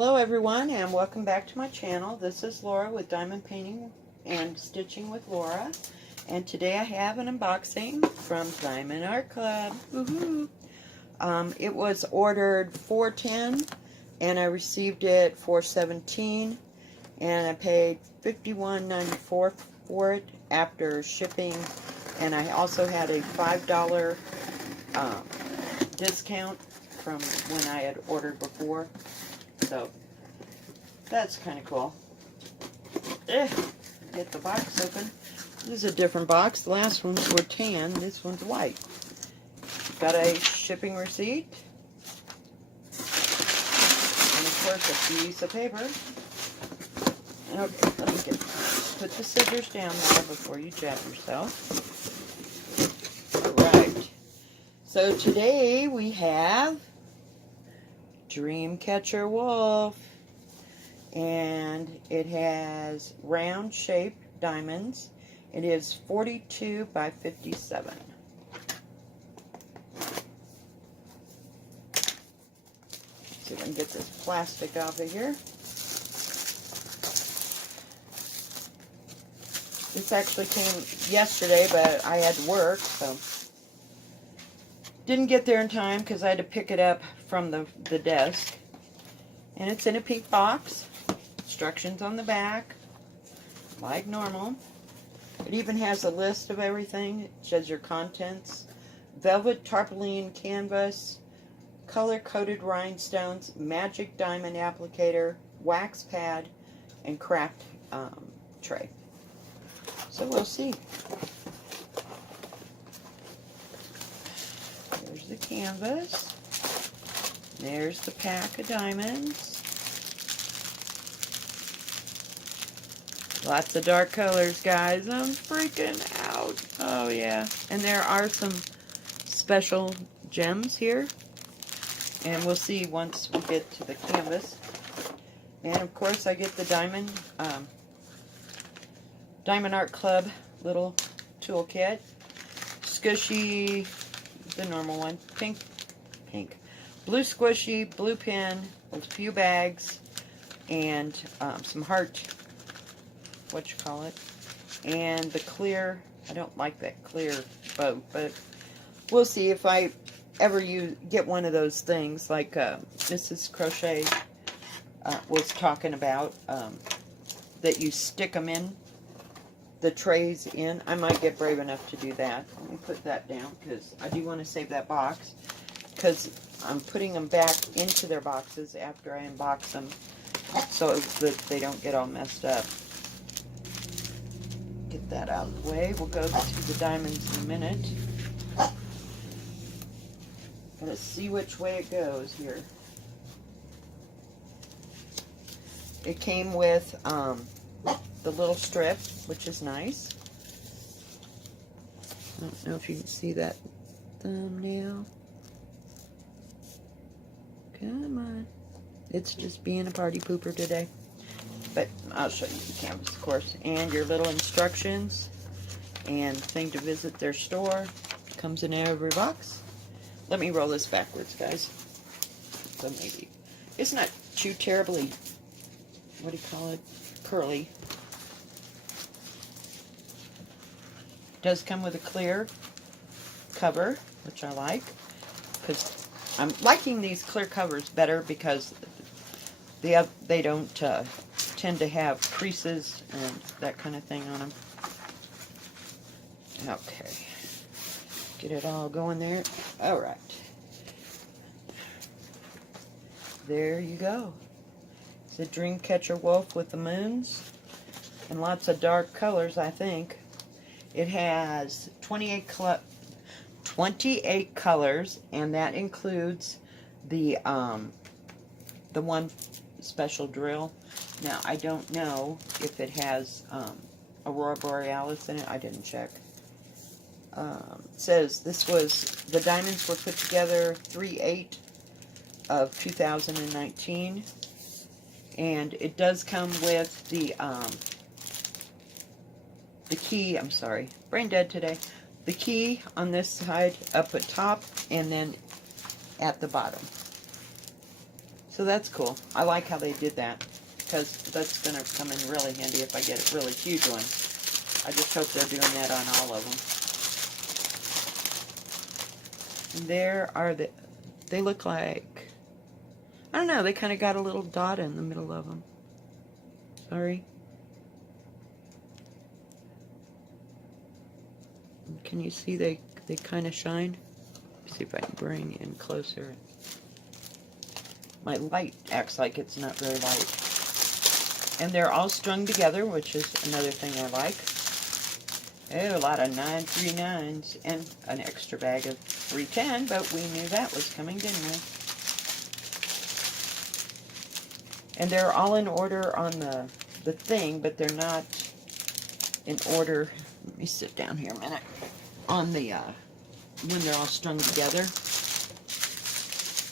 Hello everyone and welcome back to my channel. This is Laura with Diamond Painting and Stitching with Laura, and today I have an unboxing from Diamond Art Club. Woohoo! It was ordered $4.10 and I received it for $4.17, and I paid $51.94 for it after shipping, and I also had a $5 discount from when I had ordered before. So that's kind of cool. Get the box open. This is a different box. The last ones were tan. This one's white. Got a shipping receipt. And of course a piece of paper. Okay, let me put the scissors down there before you jab yourself. Alright. So today we have Dreamcatcher Wolf, and it has round shaped diamonds. It is 42 by 57. See if I can get this plastic off of here. This actually came yesterday, but I had to work, so didn't get there in time because I had to pick it up from the desk. And it's in a pink box. Instructions on the back, like normal. It even has a list of everything. It shows your contents. Velvet tarpaulin canvas, color-coded rhinestones, magic diamond applicator, wax pad, and craft tray. So we'll see. There's the canvas. There's the pack of diamonds. Lots of dark colors, guys. I'm freaking out. Oh, yeah. And there are some special gems here. And we'll see once we get to the canvas. And, of course, I get the Diamond Art Club little toolkit. Squishy, the normal one. Pink. Blue squishy, blue pen, a few bags, and some heart, and the clear. I don't like that clear boat, but we'll see if I ever get one of those things like Mrs. Crochet was talking about, that you stick them in the trays in. I might get brave enough to do that. Let me put that down because I do want to save that box, because I'm putting them back into their boxes after I unbox them so that they don't get all messed up. Get that out of the way. We'll go to the diamonds in a minute. Gotta see which way it goes here. It came with the little strip, which is nice. I don't know if you can see that thumbnail. Come on. It's just being a party pooper today. But I'll show you the canvas, of course. And your little instructions and thing to visit their store. Comes in every box. Let me roll this backwards, guys. So maybe. It's not too terribly, what do you call it? Curly. It does come with a clear cover, which I like. Because I'm liking these clear covers better because they don't tend to have creases and that kind of thing on them. Okay. Get it all going there. Alright. There you go. It's a Dreamcatcher Wolf with the moons and lots of dark colors, I think. It has 28 colors, and that includes the one special drill. Now, I don't know if it has Aurora Borealis in it. I didn't check. It says the diamonds were put together 3/8 of 2019, and it does come with the key. I'm sorry, brain dead today. The key on this side up at top, and then at the bottom. So that's cool. I like how they did that, because that's going to come in really handy if I get a really huge one. I just hope they're doing that on all of them. And there are they look like, I don't know, they kind of got a little dot in the middle of them. Sorry. Can you see they kind of shine? Let's see if I can bring in closer. My light acts like it's not very light. And they're all strung together, which is another thing I like. Oh, a lot of 939s and an extra bag of 310, but we knew that was coming, didn't we? And they're all in order on the thing, but they're not in order. Let me sit down here a minute. On the, when they're all strung together.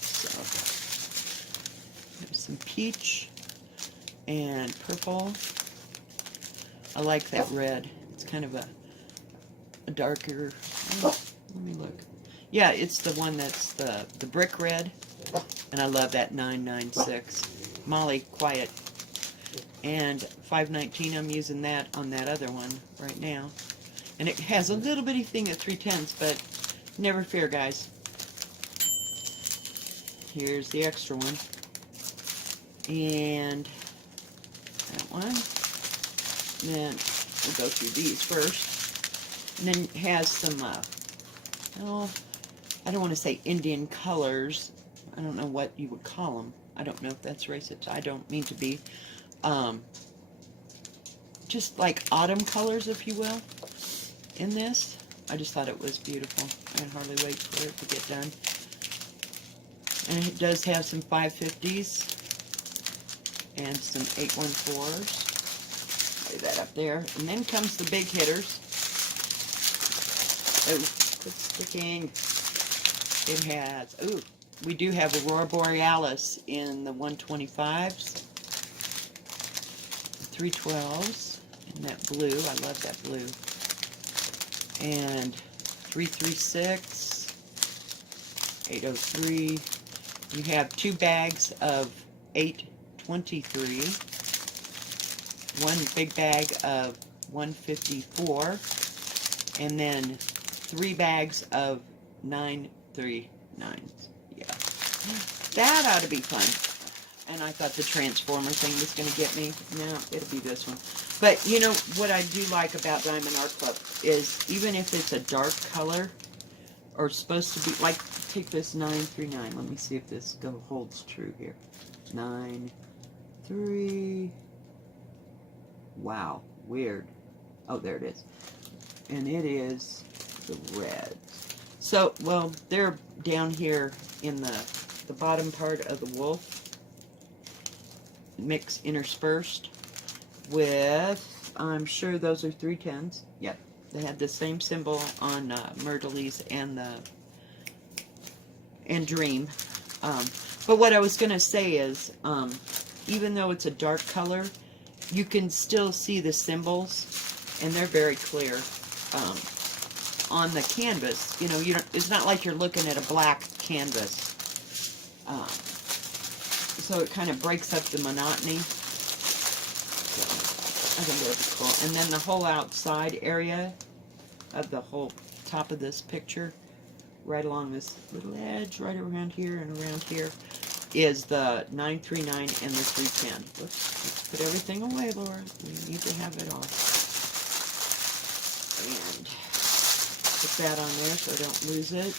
So, there's some peach and purple. I like that red. It's kind of a darker, oh, let me look. Yeah, it's the one that's the brick red. And I love that 996. Molly Quiet. And 519, I'm using that on that other one right now. And it has a little bitty thing at 310s, but never fear, guys. Here's the extra one. And that one. And then we'll go through these first. And then it has some, oh, I don't want to say Indian colors. I don't know what you would call them. I don't know if that's racist. I don't mean to be. Just like autumn colors, if you will, in this. I just thought it was beautiful. I can hardly wait for it to get done. And it does have some 550s and some 814s. Lay that up there. And then comes the big hitters. Oh, quit sticking. It has, ooh, we do have Aurora Borealis in the 125s, 312s, and that blue. I love that blue. And 336, 803. You have 2 bags of 823, 1 big bag of 154, and then 3 bags of 939s. Yeah. That ought to be fun. And I thought the Transformer thing was going to get me. No, it'll be this one. But, you know, what I do like about Diamond Art Club is even if it's a dark color, or supposed to be, like, take this 939. Let me see if this holds true here. 93. Wow. Weird. Oh, there it is. And it is the red. So, well, they're down here in the bottom part of the wolf. Mix interspersed with, I'm sure those are 310s. Yep, they had the same symbol on Myrtle's and Dream. But what I was going to say is, even though it's a dark color, you can still see the symbols, and they're very clear on the canvas. You know, it's not like you're looking at a black canvas. So it kind of breaks up the monotony. So I think that would be cool. And then the whole outside area of the whole top of this picture, right along this little edge, right around here and around here, is the 939 and the 310. Let's put everything away, Laura. We need to have it all. And put that on there so I don't lose it.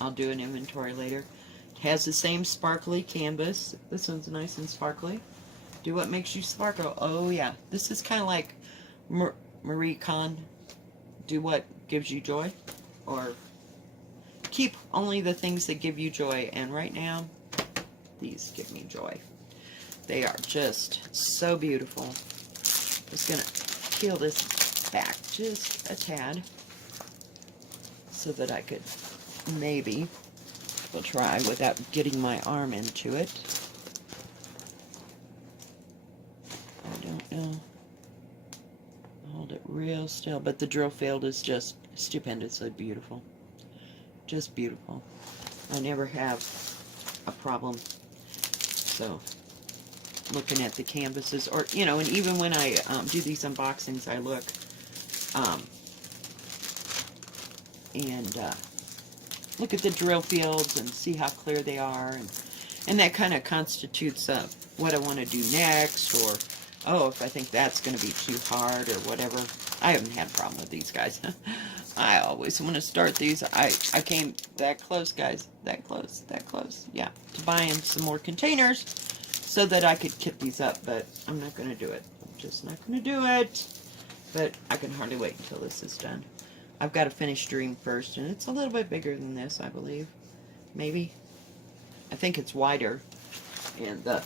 I'll do an inventory later. Has the same sparkly canvas. This one's nice and sparkly. Do what makes you sparkle. Oh yeah, this is kind of like Marie Con. Do what gives you joy, or keep only the things that give you joy. And right now, these give me joy. They are just so beautiful. I'm just gonna peel this back just a tad so that I could maybe. We'll try without getting my arm into it. I don't know. Hold it real still. But the drill field is just stupendously beautiful. Just beautiful. I never have a problem So, looking at the canvases, or, you know, and even when I do these unboxings, I look, and look at the drill fields and see how clear they are, and that kind of constitutes what I want to do next, or, oh, if I think that's going to be too hard, or whatever. I haven't had a problem with these guys. I always want to start these. I came that close, guys, that close, yeah, to buying some more containers so that I could kit these up, but I'm not going to do it. I'm just not going to do it, but I can hardly wait until this is done. I've got to finish Dream first, and it's a little bit bigger than this, I believe. Maybe. I think it's wider. And the,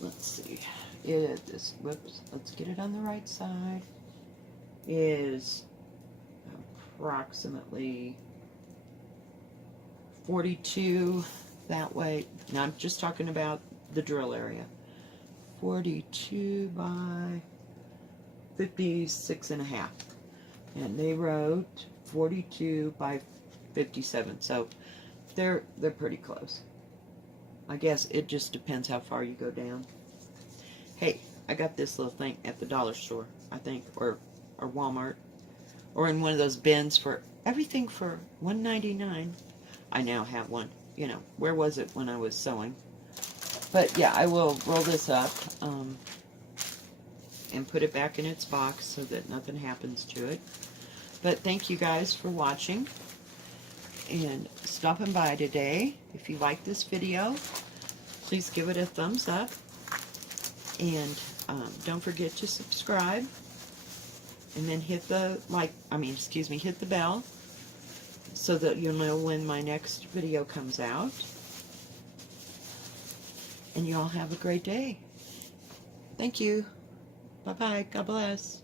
let's see. Whoops, let's get it on the right side. Is approximately 42 that way. Now, I'm just talking about the drill area. 42 by 56 and a half. And they wrote 42 by 57. So they're pretty close. I guess it just depends how far you go down. Hey, I got this little thing at the dollar store, I think, or Walmart, or in one of those bins for everything for $1.99. I now have one. You know, where was it when I was sewing? But yeah, I will roll this up and put it back in its box so that nothing happens to it. But thank you guys for watching and stopping by today. If you like this video, please give it a thumbs up, and don't forget to subscribe, and then hit the hit the bell so that you'll know when my next video comes out. And you all have a great day. Thank you. Bye-bye. God bless.